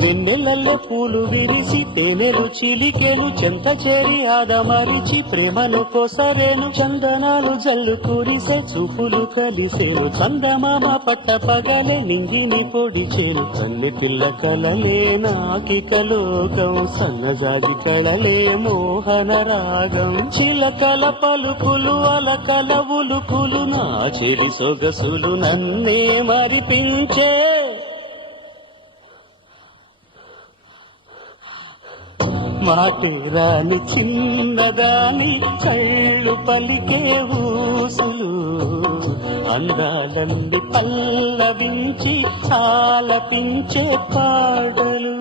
వెన్నెలలో పూలు విరిసి తేనెలు చిలికెలు చెంత చేరి ఆదమరిచి ప్రేమను కోసరేను చందనాలు జల్లు కురిసే చూపులు కలిసేను చందమామ పట్ట పగలే నింగిని పొడిచేను కన్నె పిల్ల కలలే నాకిక లోకం సన్నజాజి కళలే మోహన రాగం చిలకల పలుకులు అలకల ఉలుకులు నా చెవి సొగసులు నన్నే మరిపించే మాటేరాని చిన్నదాని కళ్ళు పలికే ఊసులు అందాలన్నీ పల్లవించి ఆలపించే పాటలు